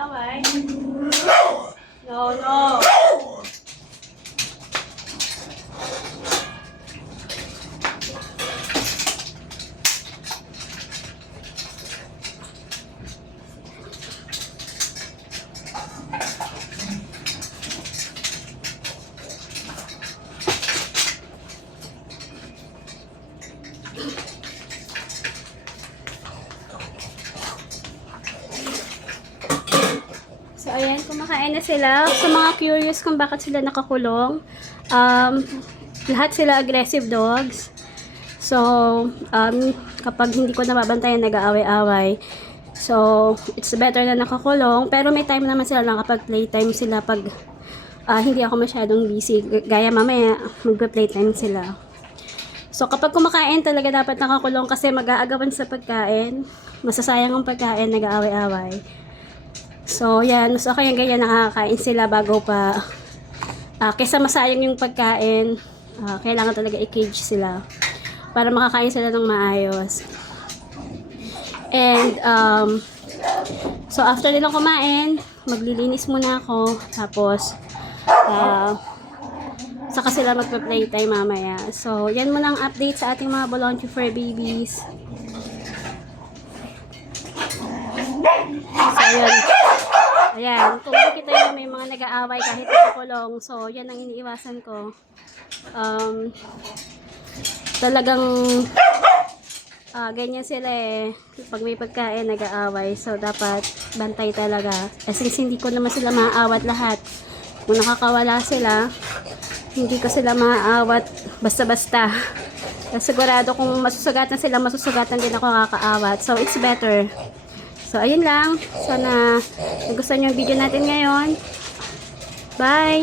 เอาไว้ no no So, ayan, kumakain na sila. Sa mga curious kung bakit sila nakakulong, um, lahat sila aggressive dogs. So, um, kapag hindi ko nababantayan, nag-aaway-aaway. So, it's better na nakakulong. Pero may time naman sila lang kapag playtime sila pag ah, hindi ako masyadong busy. Gaya mamaya, magpa-playtime sila. So, kapag kumakain talaga dapat nakakulong kasi mag-aagawan sa pagkain. Masasayang ang pagkain, nag-aaway-aaway. So, yan. Mas okay yung ganyan, nakakain sila bago pa. ah kaysa masayang yung pagkain, ah, kailangan talaga i-cage sila para makakain sila ng maayos. And, um, so after nilang kumain, maglilinis muna ako. Tapos, ah, saka sila magpa-playtime mamaya. So, yan muna ang update sa ating mga Bolonchi Fur Babies. So, yun. Ayan, kung makikita nyo may mga nag-aaway kahit nakakulong. So, yan ang iniiwasan ko. Um, talagang ah ganyan sila eh. Pag may pagkain, nag-aaway. So, dapat bantay talaga. Kasi hindi ko naman sila maaawat lahat. Kung nakakawala sila, hindi ko sila maaawat basta-basta. Sigurado kung masusugatan sila, masusugatan din ako kakaawat. So, it's better. So, ayun lang. Sana nagustuhan niyo yung video natin ngayon. Bye!